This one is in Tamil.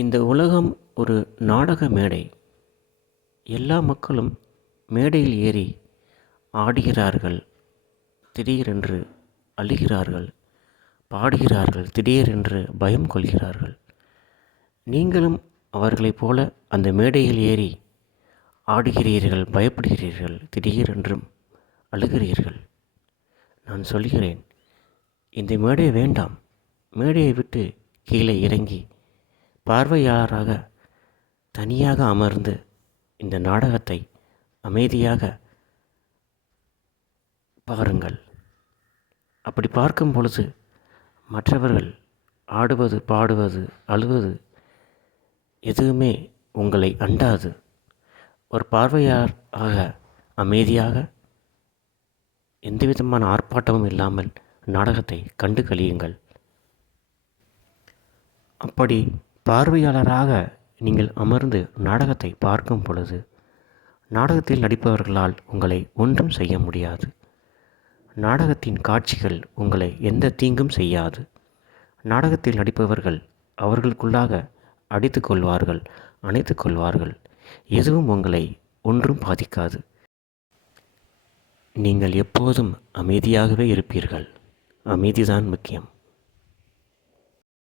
இந்த உலகம் ஒரு நாடக மேடை. எல்லா மக்களும் மேடையில் ஏறி ஆடுகிறார்கள், திடீரென்று அழுகிறார்கள், பாடுகிறார்கள், திடீரென்று பயம் கொள்கிறார்கள். நீங்களும் அவர்களைப் போல அந்த மேடையில் ஏறி ஆடுகிறீர்கள், பயப்படுகிறீர்கள், திடீரென்றும் அழுகிறீர்கள். நான் சொல்கிறேன், இந்த மேடை வேண்டாம். மேடையை விட்டு கீழே இறங்கி பார்வையாளராக தனியாக அமர்ந்து இந்த நாடகத்தை அமைதியாக பாருங்கள். அப்படி பார்க்கும் பொழுது மற்றவர்கள் ஆடுவது, பாடுவது, அழுவது எதுவுமே உங்களை அண்டாது. ஒரு பார்வையாளராக அமைதியாக எந்தவிதமான ஆர்ப்பாட்டமும் இல்லாமல் நாடகத்தை கண்டு கழியுங்கள். அப்படி பார்வையாளராக நீங்கள் அமர்ந்து நாடகத்தை பார்க்கும் பொழுது நாடகத்தில் நடிப்பவர்களால் உங்களை ஒன்றும் செய்ய முடியாது. நாடகத்தின் காட்சிகள் உங்களை எந்த தீங்கும் செய்யாது. நாடகத்தில் நடிப்பவர்கள் அவர்களுக்குள்ளாக அடித்து கொள்வார்கள், அணைத்து கொள்வார்கள். எதுவும் உங்களை ஒன்றும் பாதிக்காது. நீங்கள் எப்போதும் அமைதியாகவே இருப்பீர்கள். அமைதிதான் முக்கியம்.